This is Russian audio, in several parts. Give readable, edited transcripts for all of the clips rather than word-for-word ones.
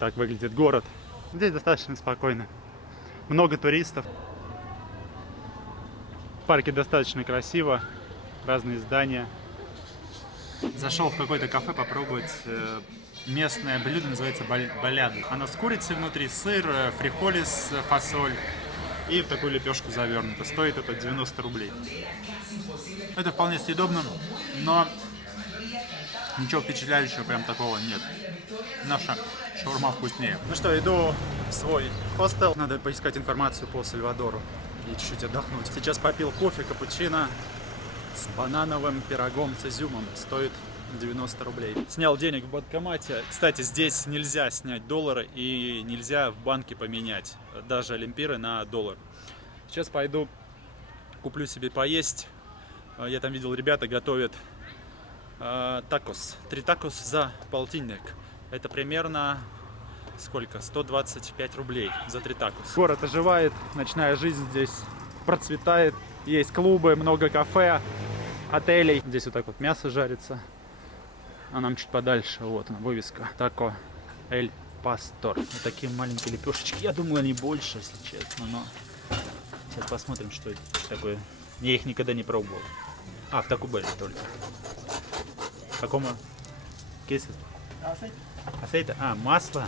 так выглядит город. Здесь достаточно спокойно. Много туристов. В парке достаточно красиво. Разные здания. Зашел в какое-то кафе попробовать местное блюдо, называется баляды. Оно с курицей внутри, сыр, фриколис, фасоль и в такую лепешку завернуто. Стоит это 90 рублей. Это вполне съедобно, но ничего впечатляющего прям такого нет. Наша шаурма вкуснее. Ну что, иду в свой хостел. Надо поискать информацию по Сальвадору и чуть-чуть отдохнуть. Сейчас попил кофе, капучино с банановым пирогом с изюмом. Стоит 90 рублей. Снял денег в банкомате. Кстати, здесь нельзя снять доллары и нельзя в банке поменять даже лемпиры на доллар. Сейчас пойду куплю себе поесть. Я там видел, ребята готовят такос. 3 такос за полтинник. Это примерно сколько? 125 рублей за 3 такос. Город оживает, ночная жизнь здесь процветает. Есть клубы, много кафе, отелей. Здесь вот так вот мясо жарится. А нам чуть подальше, вот она, вывеска. Тако Эль Пастор. Вот такие маленькие лепешечки. Я думал, они больше, если честно, но сейчас посмотрим, что это такое. Я их никогда не пробовал. А, в Тако Белле только. Какому? Кейсы? Асейта? А, масло.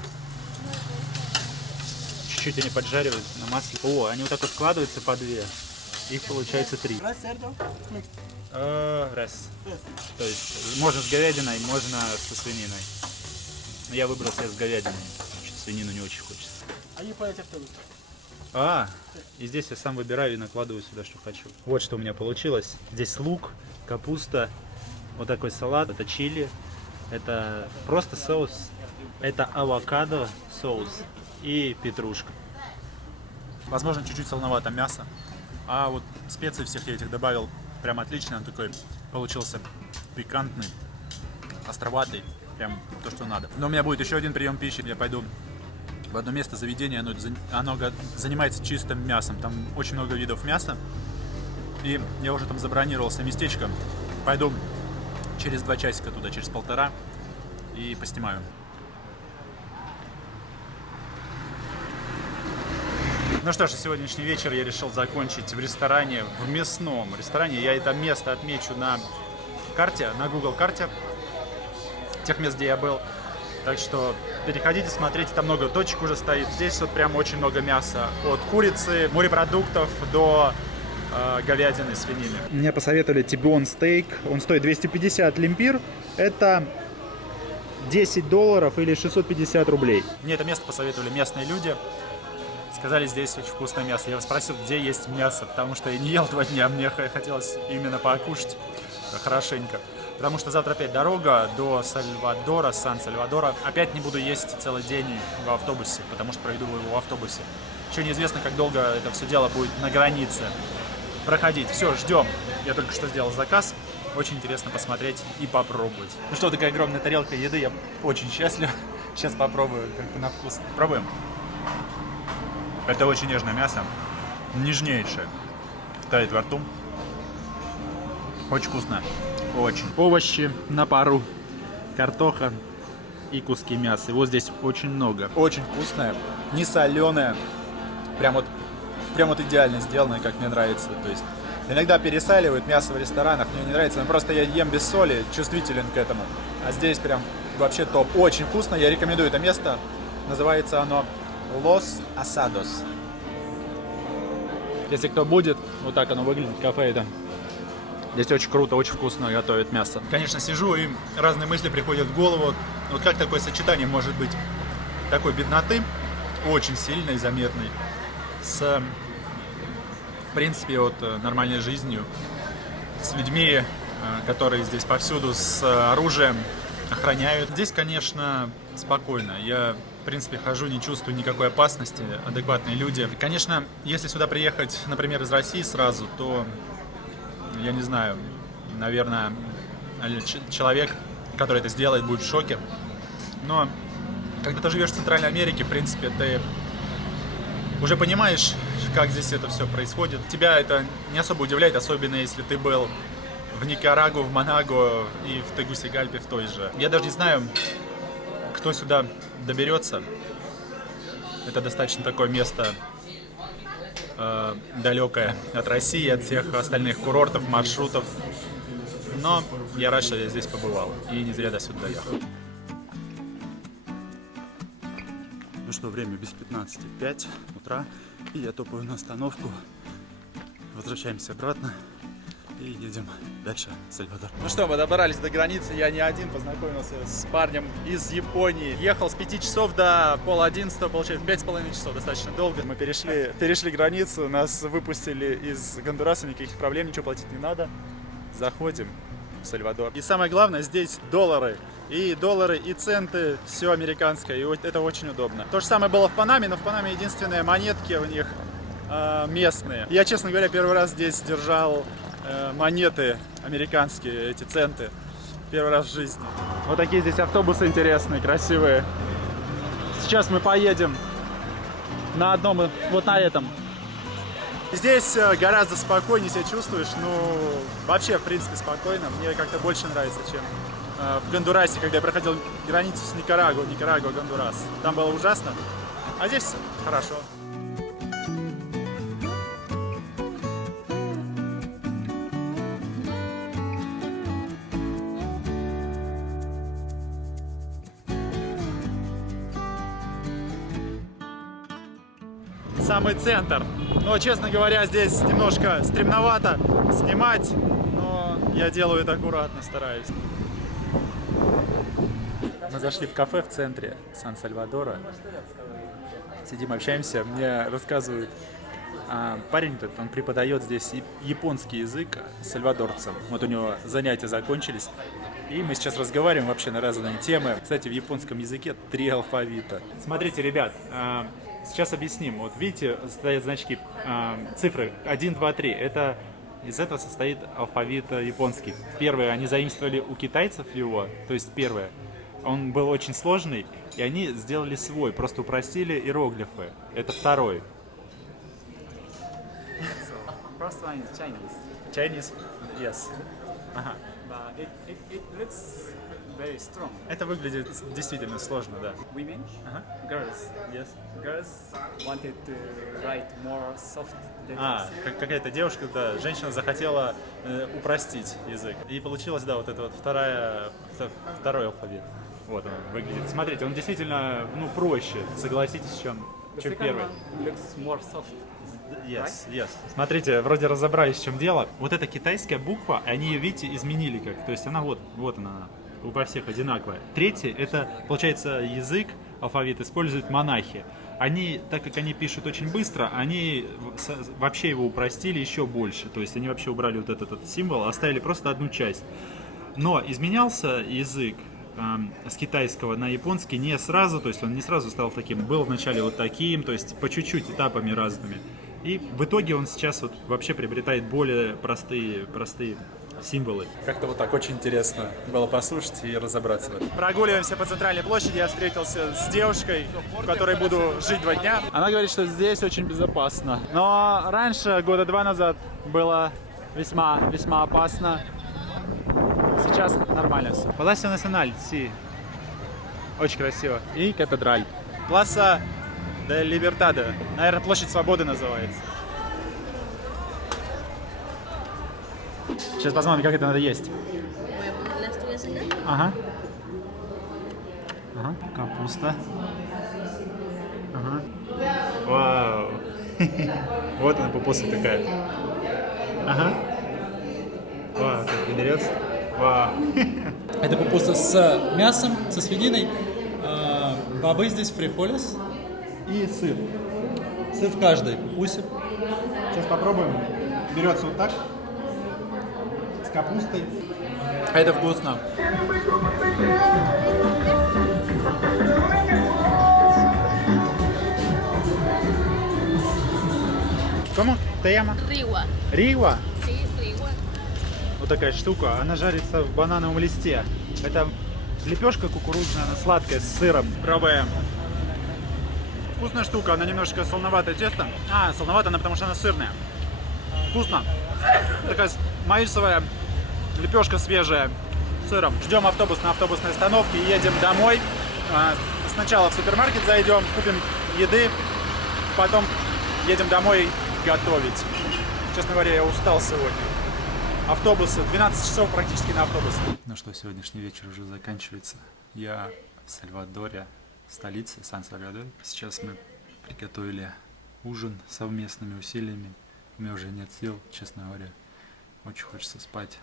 Чуть-чуть они поджаривают на масле. О, они вот так вот складываются по 2. Их получается 3. Раз. То есть можно с говядиной, можно со свининой. Но я выбрал себе с говядиной. Чуть свинину не очень хочется. И здесь я сам выбираю и накладываю сюда, что хочу. Вот что у меня получилось. Здесь лук, капуста, вот такой салат, это чили, это просто соус, это авокадо соус и петрушка. Возможно, чуть-чуть солоновато мясо. А вот специи всех я этих добавил прям отлично. Он такой получился пикантный, островатый. Прям то, что надо. Но у меня будет еще один прием пищи. Я пойду в одно место, заведение. Оно занимается чистым мясом. Там очень много видов мяса. И я уже там забронировал себе местечко. Пойду через 2 часика туда, через 1,5. И поснимаю. Ну что ж, сегодняшний вечер я решил закончить в ресторане, в мясном ресторане. Я это место отмечу на карте, на Google карте, тех мест, где я был. Так что переходите, смотрите, там много точек уже стоит. Здесь вот прям очень много мяса. От курицы, морепродуктов до говядины, свинины. Мне посоветовали T-bone стейк. Он стоит 250 лемпир. Это $10 или 650 рублей. Мне это место посоветовали местные люди. Сказали, здесь очень вкусное мясо. Я спросил, где есть мясо, потому что я не ел 2 дня, мне хотелось именно покушать хорошенько. Потому что завтра опять дорога до Сальвадора, Сан-Сальвадора. Опять не буду есть целый день в автобусе, потому что проведу его в автобусе. Еще неизвестно, как долго это все дело будет на границе проходить. Все, ждем. Я только что сделал заказ. Очень интересно посмотреть и попробовать. Ну что, такая огромная тарелка еды, я очень счастлив. Сейчас попробую как-то на вкус. Пробуем. Это очень нежное мясо, нежнейшее, тает во рту, очень вкусно, очень. Овощи на пару, картоха и куски мяса, его здесь очень много. Очень вкусное, не соленое, прям вот идеально сделанное, как мне нравится. То есть иногда пересаливают мясо в ресторанах, мне не нравится, но просто я ем без соли, чувствителен к этому. А здесь прям вообще топ, очень вкусно, я рекомендую это место, называется оно Лос Асадос. Если кто будет, вот так оно выглядит, кафе это. Здесь очень круто, очень вкусно готовят мясо. Конечно, сижу и разные мысли приходят в голову. Вот как такое сочетание может быть такой бедноты, очень сильной, заметной, с, в принципе, вот нормальной жизнью, с людьми, которые здесь повсюду с оружием охраняют. Здесь, конечно, спокойно. Я, в принципе, хожу, не чувствую никакой опасности, адекватные люди. Конечно, если сюда приехать, например, из России сразу, то, я не знаю, наверное, человек, который это сделает, будет в шоке. Но когда ты живешь в Центральной Америке, в принципе, ты уже понимаешь, как здесь это все происходит. Тебя это не особо удивляет, особенно если ты был в Никарагуа, в Манаго и в Тегусигальпе в той же. Я даже не знаю, кто сюда доберется. Это достаточно такое место далекое от России, от всех остальных курортов, маршрутов. Но я рад, что я здесь побывал и не зря до сюда доехал. Ну что, время без 15:05 утра, и я топаю на остановку. Возвращаемся обратно и едем дальше в Сальвадор. Ну что, мы добрались до границы, я не один, познакомился с парнем из Японии. Ехал с 5 часов до 10:30, получается 5,5 часов, достаточно долго. Мы перешли границу, нас выпустили из Гондураса, никаких проблем, ничего платить не надо. Заходим в Сальвадор. И самое главное, здесь доллары, и центы, все американское, и это очень удобно. То же самое было в Панаме, но в Панаме единственные монетки у них местные. Я, честно говоря, первый раз здесь держал монеты американские, эти центы. Первый раз в жизни. Вот такие здесь автобусы интересные, красивые. Сейчас мы поедем на одном, вот на этом. Здесь гораздо спокойнее себя чувствуешь, ну, вообще, в принципе, спокойно. Мне как-то больше нравится, чем в Гондурасе, когда я проходил границу с Никарагуа, Гондурас. Там было ужасно, а здесь хорошо. Самый центр. Но, честно говоря, здесь немножко стремновато снимать, но я делаю это аккуратно, стараюсь. Мы зашли в кафе в центре Сан-Сальвадора. Сидим, общаемся. Мне рассказывают, парень тут, он преподает здесь японский язык сальвадорцам. Вот у него занятия закончились. И мы сейчас разговариваем вообще на разные темы. Кстати, в японском языке 3 алфавита. Смотрите, ребят, сейчас объясним. Вот видите, стоят значки, цифры 1, 2, 3. Из этого состоит алфавит японский. Первое, они заимствовали у китайцев его, то есть первое. Он был очень сложный, и они сделали свой, просто упростили иероглифы. Это второй. First one is Chinese. Chinese, yes. Ага. But it looks very strong. Это выглядит действительно сложно, да. Women, girls. Yes. Girls wanted to write more soft letters. Какая-то девушка, да, женщина захотела упростить язык. И получилось, да, вот это вот второй алфавит. Вот он выглядит. Смотрите, он действительно, ну, проще, согласитесь, чем первый. Looks more soft. Yes. Смотрите, вроде разобрались, в чем дело. Вот эта китайская буква, они ее, видите, изменили как. То есть она вот она, у всех одинаковая. Третье, это, получается, язык, алфавит используют монахи. Они, так как они пишут очень быстро, они вообще его упростили еще больше. То есть они вообще убрали вот этот символ, оставили просто одну часть. Но изменялся язык с китайского на японский не сразу, то есть он не сразу стал таким. Был вначале вот таким, то есть по чуть-чуть, этапами разными. И в итоге он сейчас вот вообще приобретает более простые символы. Как-то вот так очень интересно было послушать и разобраться в этом. Прогуливаемся по центральной площади. Я встретился с девушкой, у которой буду жить 2 дня. Она говорит, что здесь очень безопасно. Но раньше, года 2 назад, было весьма опасно. Сейчас нормально все. Паласио Националь, си. Очень красиво. И катедраль. Пласа де Либертаде. Наверное, площадь Свободы называется. Сейчас посмотрим, как это надо есть. Ага. Капуста. Ага. Вау. Вот она, пупуса такая. Ага. Вау, как берется. Вау. Это пупуса с мясом, со свининой. Бобы здесь, фрихолес. И сыр. Сыр в каждой пупусе. Сейчас попробуем. Берется вот так. С капустой. Это вкусно. ¿Cómo te llama? Ригуа. Ригуа? Sí, ригуа. Вот такая штука. Она жарится в банановом листе. Это лепешка кукурузная, она сладкая, с сыром. Пробуем. Вкусная штука, она немножко солоноватое тесто. Солоноватая она, потому что она сырная. Вкусно. Такая маисовая лепешка свежая с сыром. Ждем автобус на автобусной остановке и едем домой. Сначала в супермаркет зайдем, купим еды, потом едем домой готовить. Честно говоря, я устал сегодня. Автобусы, 12 часов практически на автобусе. Ну что, сегодняшний вечер уже заканчивается. Я в Сальвадоре, столице Сан-Сальвадор. Сейчас мы приготовили ужин совместными усилиями. У меня уже нет сил, честно говоря. Очень хочется спать.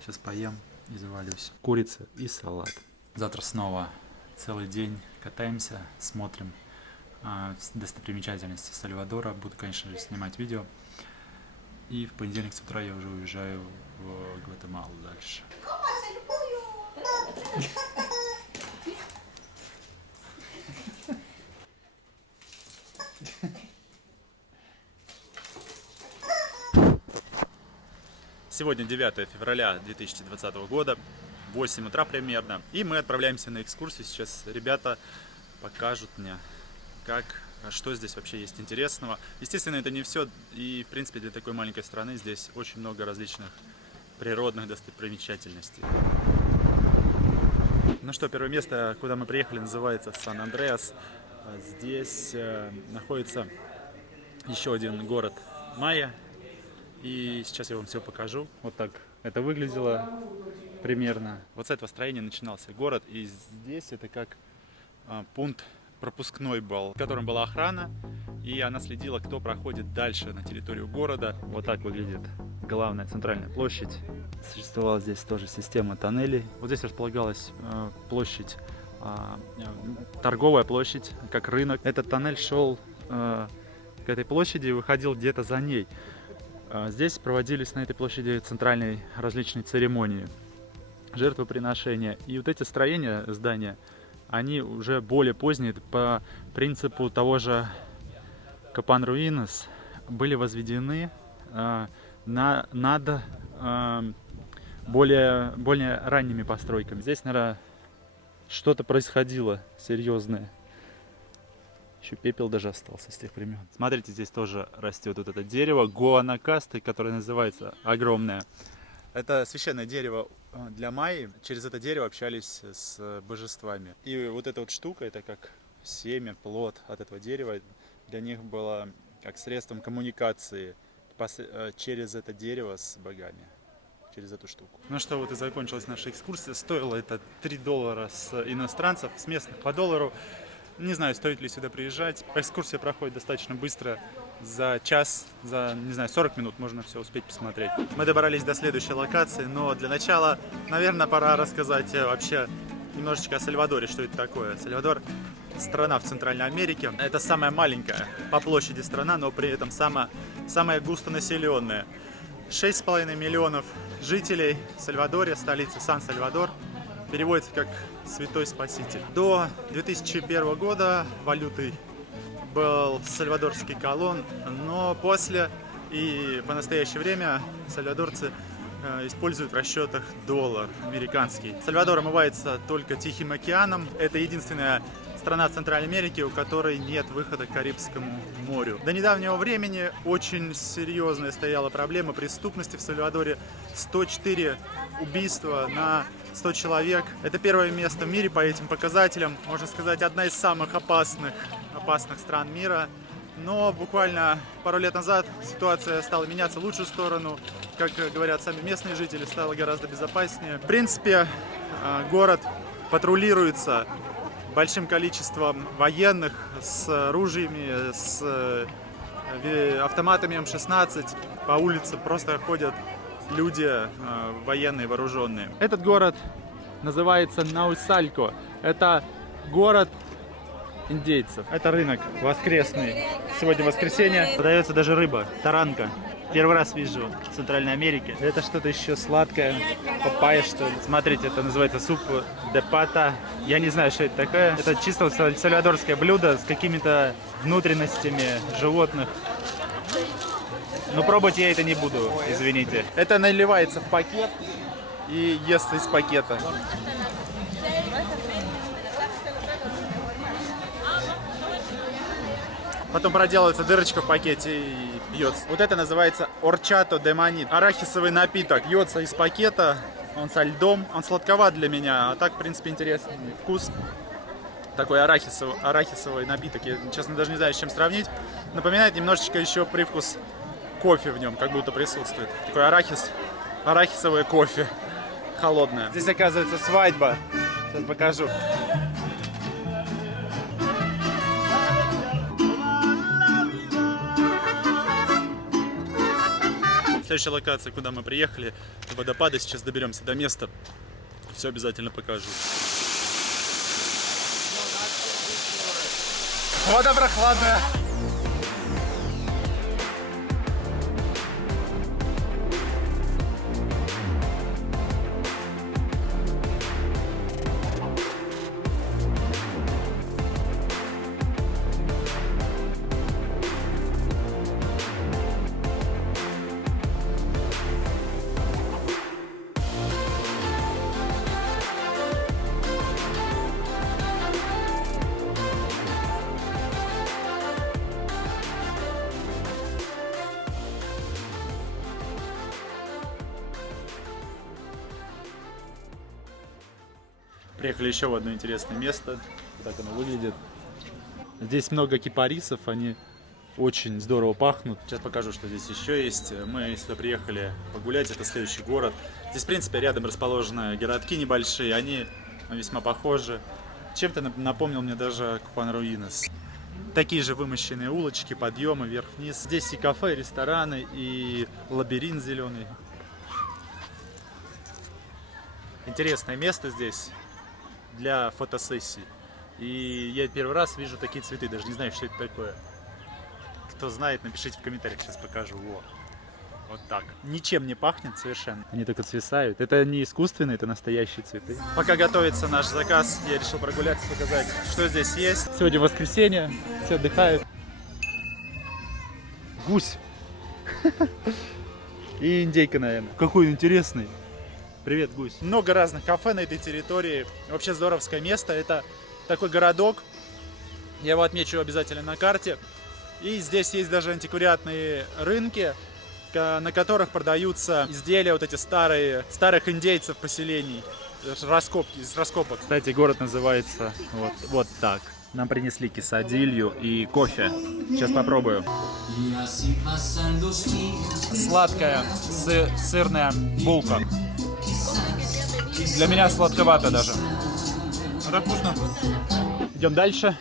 Сейчас поем и завалюсь. Курица и салат. Завтра снова целый день катаемся, смотрим достопримечательности Сальвадора. Буду, конечно же, снимать видео. И в понедельник с утра я уже уезжаю в Гватемалу дальше. Сегодня 9 февраля 2020 года, 8 утра примерно, и мы отправляемся на экскурсию. Сейчас ребята покажут мне, что здесь вообще есть интересного. Естественно, это не все, и в принципе для такой маленькой страны здесь очень много различных природных достопримечательностей. Ну что, первое место, куда мы приехали, называется Сан-Андреас. Здесь находится еще один город Майя. И сейчас я вам все покажу. Вот так это выглядело примерно. Вот с этого строения начинался город. И здесь это как пункт пропускной был, в котором была охрана. И она следила, кто проходит дальше на территорию города. Вот так выглядит главная центральная площадь. Существовала здесь тоже система тоннелей. Вот здесь располагалась площадь, торговая площадь, как рынок. Этот тоннель шел к этой площади и выходил где-то за ней. Здесь проводились на этой площади центральные различные церемонии, жертвоприношения. И вот эти строения, здания, они уже более поздние, по принципу того же Капан Руинес, были возведены над более ранними постройками. Здесь, наверное, что-то происходило серьезное. Еще пепел даже остался с тех времен. Смотрите, здесь тоже растет вот это дерево гуанакасты, которое называется огромное. Это священное дерево для майи. Через это дерево общались с божествами. И вот эта вот штука, это как семя, плод от этого дерева. Для них было как средством коммуникации через это дерево с богами. Через эту штуку. Ну что, вот и закончилась наша экскурсия. Стоило это $3 с иностранцев, с местных по $1. Не знаю, стоит ли сюда приезжать. Экскурсия проходит достаточно быстро. За час, за, не знаю, 40 минут можно все успеть посмотреть. Мы добрались до следующей локации, но для начала, наверное, пора рассказать вообще немножечко о Сальвадоре, что это такое. Сальвадор — страна в Центральной Америке. Это самая маленькая по площади страна, но при этом самая густонаселенная. 6,5 миллионов жителей в Сальвадоре, столице Сан-Сальвадор. Переводится как «Святой Спаситель». До 2001 года валютой был сальвадорский колон, но после и по настоящее время сальвадорцы используют в расчетах доллар американский. Сальвадор омывается только Тихим океаном. Это единственная страна в Центральной Америке, у которой нет выхода к Карибскому морю. До недавнего времени очень серьезная стояла проблема преступности в Сальвадоре. 104 убийства на 100 человек. Это первое место в мире по этим показателям. Можно сказать, одна из самых опасных стран мира. Но буквально пару лет назад ситуация стала меняться в лучшую сторону. Как говорят сами местные жители, стало гораздо безопаснее. В принципе, город патрулируется большим количеством военных с ружьями, с автоматами М16. По улице просто ходят люди военные, вооруженные. Этот город называется Наусалько. Это город индейцев. Это рынок воскресный. Сегодня воскресенье. Продается даже рыба, таранка. Первый раз вижу в Центральной Америке. Это что-то еще сладкое. Папайя, что ли. Смотрите, это называется суп де пата. Я не знаю, что это такое. Это чисто сальвадорское блюдо с какими-то внутренностями животных. Но пробовать я это не буду, извините. Это наливается в пакет и ест из пакета. Потом проделывается дырочка в пакете и пьется. Вот это называется орчато де манит. Арахисовый напиток. Пьется из пакета, он со льдом. Он сладковат для меня, а так, в принципе, интересный вкус. такой арахисовый напиток. Я, честно, даже не знаю, с чем сравнить. Напоминает немножечко еще привкус кофе в нем, как будто присутствует. Такой арахисовое кофе. Холодное. Здесь, оказывается, свадьба. Сейчас покажу. Следующая локация, куда мы приехали, водопады. Сейчас доберемся до места. Все обязательно покажу. Вода прохладная. Приехали еще в одно интересное место. Вот так оно выглядит. Здесь много кипарисов, они очень здорово пахнут. Сейчас покажу, что здесь еще есть. Мы сюда приехали погулять, это следующий город. Здесь, в принципе, рядом расположены городки небольшие, они весьма похожи. Чем-то напомнил мне даже Купан-Руинес. Такие же вымощенные улочки, подъемы вверх-вниз. Здесь и кафе, и рестораны, и лабиринт зеленый. Интересное место здесь для фотосессий. И я первый раз вижу такие цветы, даже не знаю, что это такое. Кто знает, напишите в комментариях, сейчас покажу. Во. Вот так. Ничем не пахнет совершенно. Они только свисают. Это не искусственные, это настоящие цветы. Пока готовится наш заказ, я решил прогуляться, показать, что здесь есть. Сегодня воскресенье, все отдыхают. Гусь. И индейка, наверное. Какой интересный. Привет, гусь. Много разных кафе на этой территории. Вообще здоровское место. Это такой городок. Я его отмечу обязательно на карте. И здесь есть даже антиквариатные рынки, на которых продаются изделия вот эти старых индейцев поселений. Раскопки, из раскопок. Кстати, город называется вот так. Нам принесли кесадилью и кофе. Сейчас попробую. Сладкая сырная булка. Для меня сладковато даже. А так вкусно. Идем дальше.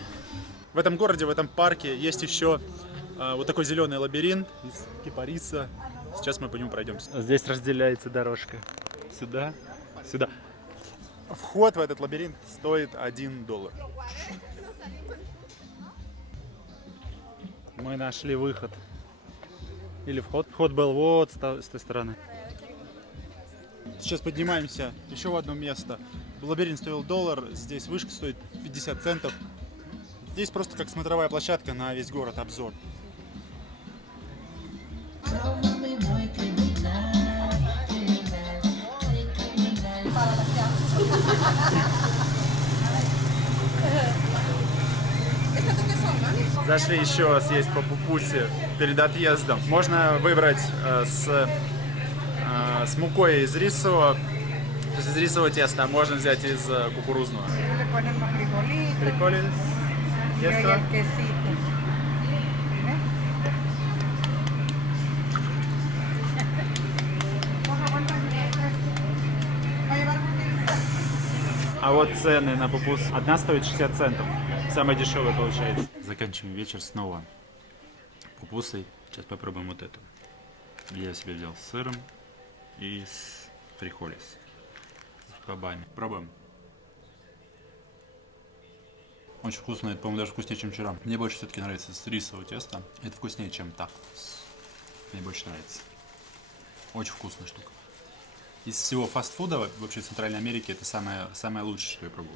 В этом городе, в этом парке есть еще вот такой зеленый лабиринт из кипариса. Сейчас мы по нему пройдемся. Здесь разделяется дорожка. Сюда, сюда. Вход в этот лабиринт стоит $1. Мы нашли выход. Или вход. Вход был вот с той стороны. Сейчас поднимаемся еще в одно место. Лабиринт стоил $1, здесь вышка стоит 50 центов. Здесь просто как смотровая площадка на весь город, обзор. Зашли еще съесть по пупусе перед отъездом. Можно выбрать с мукой из рисового теста, а можно взять из кукурузного. Прикольно. А вот цены на пупус. Одна стоит 60 центов. Самая дешевая получается. Заканчиваем вечер снова пупусой. Сейчас попробуем вот это. Я себе взял с сыром и с фрихолис. С бобами. Пробуем. Очень вкусно, это, по-моему, даже вкуснее, чем вчера. Мне больше все-таки нравится с рисового теста. Это вкуснее, чем так. Мне больше нравится. Очень вкусная штука. Из всего фастфуда вообще в Центральной Америке это самое лучшее, что я пробовал.